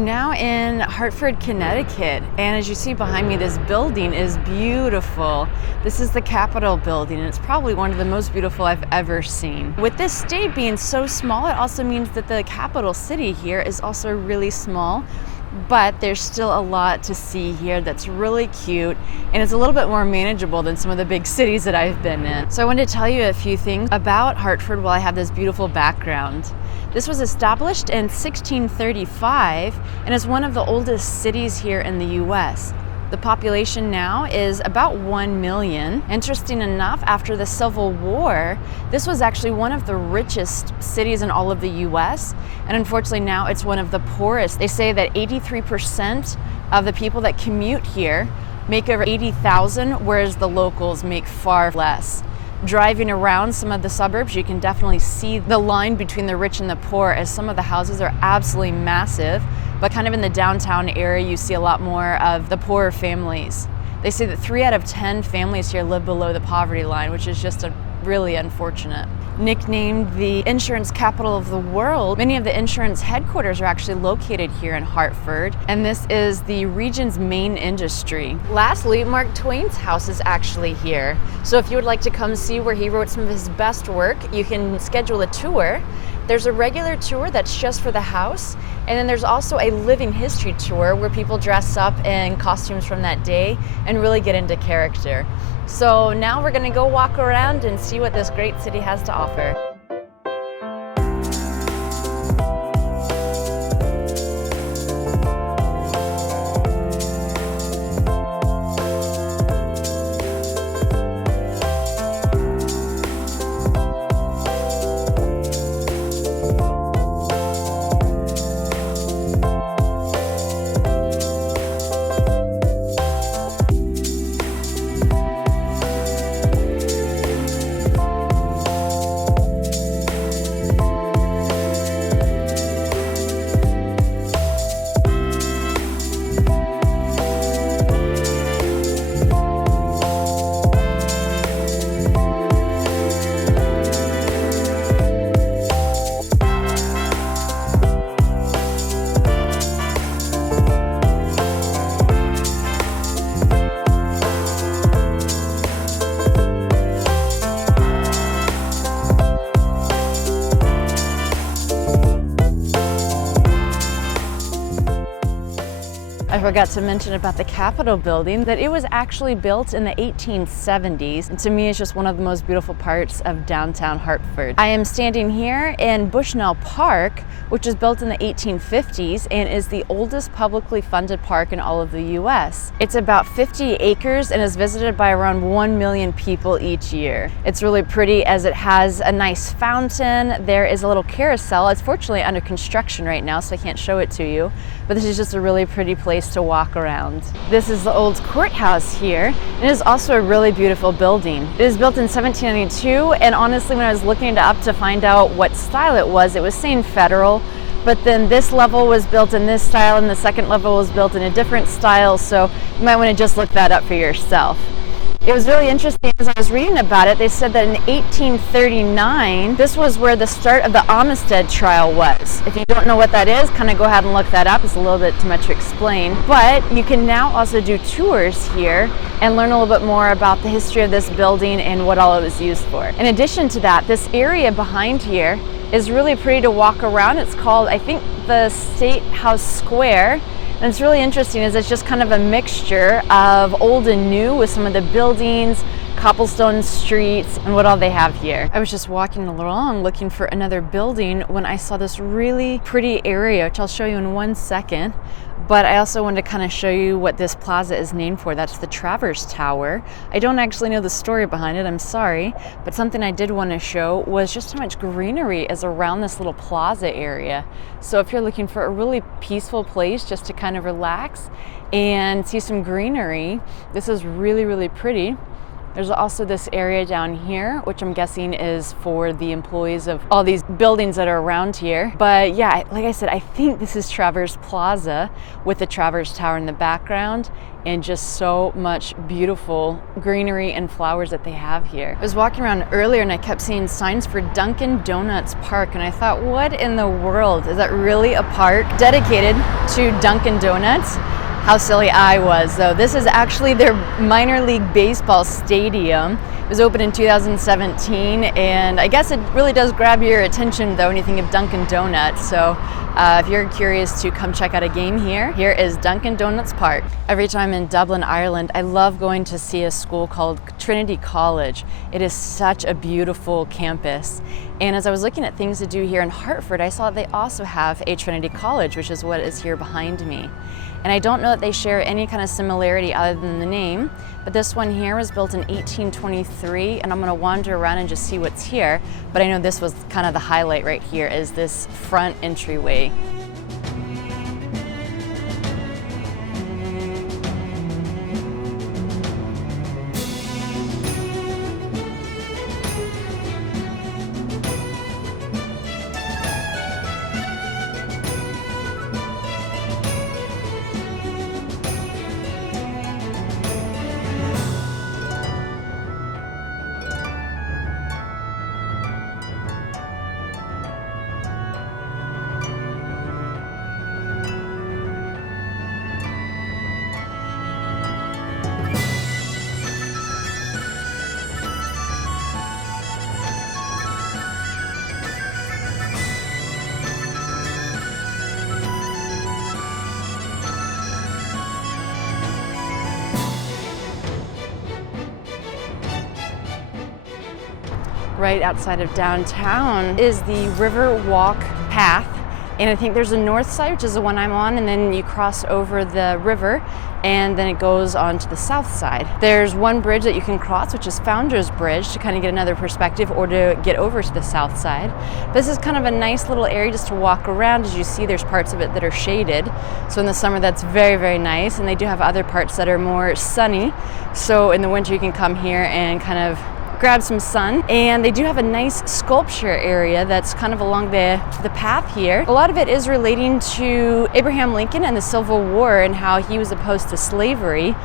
I'm now in Hartford, Connecticut, and as you see behind me, this building is beautiful. This is the Capitol building, and it's probably one of the most beautiful I've ever seen. With this state being so small, it also means that the capital city here is also really small, but there's still a lot to see here that's really cute, and it's a little bit more manageable than some of the big cities that I've been in. So I wanted to tell you a few things about Hartford while I have this beautiful background. This was established in 1635 and is one of the oldest cities here in the US. The population now is about 1 million. Interesting enough, after the Civil War, this was actually one of the richest cities in all of the US, and unfortunately now it's one of the poorest. They say that 83% of the people that commute here make over $80,000, whereas the locals make far less. Driving around some of the suburbs, you can definitely see the line between the rich and the poor, as some of the houses are absolutely massive, but kind of in the downtown area you see a lot more of the poorer families. They say that 3 out of 10 families here live below the poverty line, which is just really unfortunate. Nicknamed the insurance capital of the world, many of the insurance headquarters are actually located here in Hartford, and this is the region's main industry. Lastly, Mark Twain's house is actually here. So if you would like to come see where he wrote some of his best work, you can schedule a tour. There's a regular tour that's just for the house, and then there's also a living history tour where people dress up in costumes from that day and really get into character. So now we're gonna go walk around and see what this great city has to offer. I forgot to mention about the Capitol building that it was actually built in the 1870s, and to me it's just one of the most beautiful parts of downtown Hartford. I am standing here in Bushnell Park, which was built in the 1850s and is the oldest publicly funded park in all of the US. It's about 50 acres and is visited by around 1 million people each year. It's really pretty as it has a nice fountain. There is a little carousel. It's fortunately under construction right now, so I can't show it to you, but this is just a really pretty place to walk around. This is the old courthouse here. It is also a really beautiful building. It was built in 1792, and honestly when I was looking it up to find out what style it was saying Federal, but then this level was built in this style and the second level was built in a different style, so you might want to just look that up for yourself. It was really interesting as I was reading about it. They said that in 1839, this was where the start of the Armistead trial was. If you don't know what that is, kind of go ahead and look that up. It's a little bit too much to explain. But you can now also do tours here and learn a little bit more about the history of this building and what all it was used for. In addition to that, this area behind here is really pretty to walk around. It's called, I think, the State House Square. And it's really interesting as it's just kind of a mixture of old and new with some of the buildings, cobblestone streets, and what all they have here. I was just walking along looking for another building when I saw this really pretty area, which I'll show you in 1 second. But I also wanted to kind of show you what this plaza is named for. That's the Travers Tower. I don't actually know the story behind it, I'm sorry, but something I did want to show was just how much greenery is around this little plaza area. So if you're looking for a really peaceful place just to kind of relax and see some greenery, this is really, really pretty. There's also this area down here, which I'm guessing is for the employees of all these buildings that are around here. But yeah, like I said, I think this is Traverse Plaza with the Traverse Tower in the background and just so much beautiful greenery and flowers that they have here. I was walking around earlier and I kept seeing signs for Dunkin Donuts Park, and I thought, what in the world? Is that really a park dedicated to Dunkin Donuts? How silly I was, though. This is actually their minor league baseball stadium. It was opened in 2017, and I guess it really does grab your attention, though, when you think of Dunkin Donuts. So if you're curious to come check out a game here, here is Dunkin Donuts Park. Every time in Dublin, Ireland, I love going to see a school called Trinity College. It is such a beautiful campus. And as I was looking at things to do here in Hartford, I saw they also have a Trinity College, which is what is here behind me. And I don't know that they share any kind of similarity other than the name, but this one here was built in 1823, and I'm gonna wander around and just see what's here. But I know this was kind of the highlight right here, is this front entryway. Right outside of downtown is the Riverwalk path, and I think there's a north side, which is the one I'm on, and then you cross over the river and then it goes on to the south side. There's one bridge that you can cross, which is Founder's Bridge, to kind of get another perspective or to get over to the south side. This is kind of a nice little area just to walk around. As you see, there's parts of it that are shaded, so in the summer that's very, very nice, and they do have other parts that are more sunny, so in the winter you can come here and kind of grab some sun. And they do have a nice sculpture area that's kind of along the path here. A lot of it is relating to Abraham Lincoln and the Civil War and how he was opposed to slavery.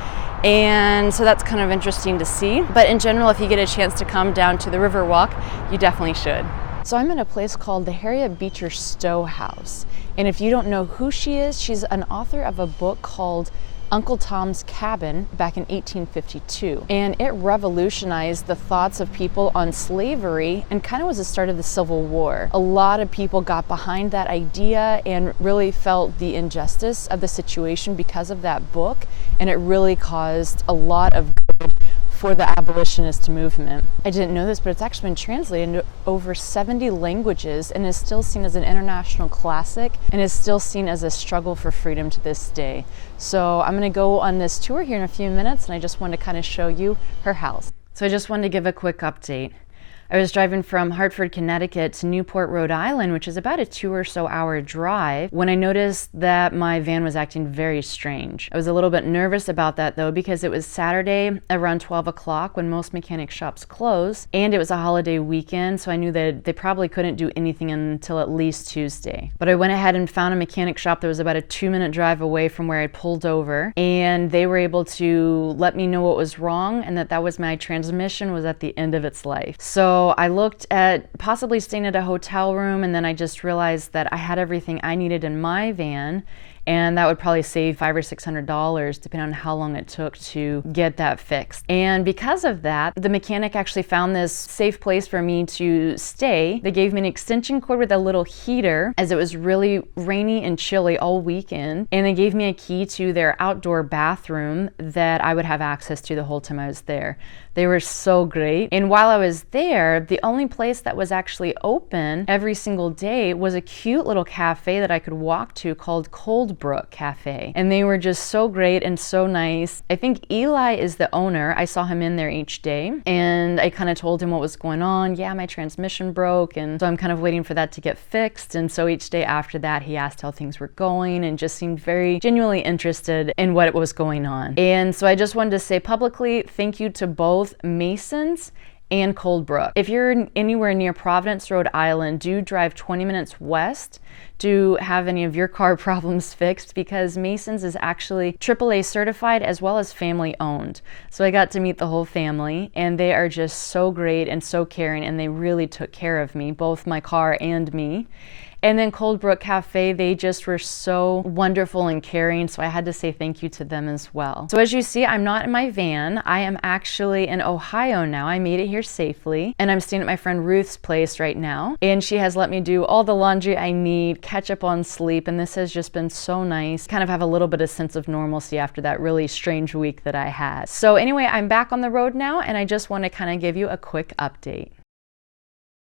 And so that's kind of interesting to see. But in general, if you get a chance to come down to the Riverwalk, you definitely should. So I'm in a place called the Harriet Beecher Stowe House. And if you don't know who she is, she's an author of a book called Uncle Tom's Cabin back in 1852, and it revolutionized the thoughts of people on slavery and kind of was the start of the Civil War. A lot of people got behind that idea and really felt the injustice of the situation because of that book, and it really caused a lot of good for the abolitionist movement. I didn't know this, but it's actually been translated into over 70 languages and is still seen as an international classic and is still seen as a struggle for freedom to this day. So I'm gonna go on this tour here in a few minutes, and I just want to kind of show you her house. So I just wanted to give a quick update. I was driving from Hartford, Connecticut to Newport, Rhode Island, which is about a 2 or so hour drive, when I noticed that my van was acting very strange. I was a little bit nervous about that though, because it was Saturday around 12 o'clock when most mechanic shops close, and it was a holiday weekend, so I knew that they probably couldn't do anything until at least Tuesday. But I went ahead and found a mechanic shop that was about a 2-minute drive away from where I pulled over, and they were able to let me know what was wrong and that was my transmission was at the end of its life. So I looked at possibly staying at a hotel room, and then I just realized that I had everything I needed in my van, and that would probably save $500 or $600 depending on how long it took to get that fixed. And because of that, the mechanic actually found this safe place for me to stay. They gave me an extension cord with a little heater, as it was really rainy and chilly all weekend, and they gave me a key to their outdoor bathroom that I would have access to the whole time I was there. They were so great. And while I was there, the only place that was actually open every single day was a cute little cafe that I could walk to called Cold Brook Cafe. And they were just so great and so nice. I think Eli is the owner. I saw him in there each day, and I kind of told him what was going on. Yeah, my transmission broke, and so I'm kind of waiting for that to get fixed. And so each day after that, he asked how things were going and just seemed very genuinely interested in what was going on. And so I just wanted to say publicly thank you to both both Masons and Coldbrook. If you're anywhere near Providence, Rhode Island, do drive 20 minutes west to have any of your car problems fixed, because Masons is actually AAA certified as well as family owned. So I got to meet the whole family, and they are just so great and so caring, and they really took care of me, both my car and me. And then Coldbrook Cafe, they just were so wonderful and caring, so I had to say thank you to them as well. So as you see, I'm not in my van. I am actually in Ohio now. I made it here safely, and I'm staying at my friend Ruth's place right now. And she has let me do all the laundry I need, catch up on sleep, and this has just been so nice. Kind of have a little bit of sense of normalcy after that really strange week that I had. So anyway, I'm back on the road now, and I just want to kind of give you a quick update.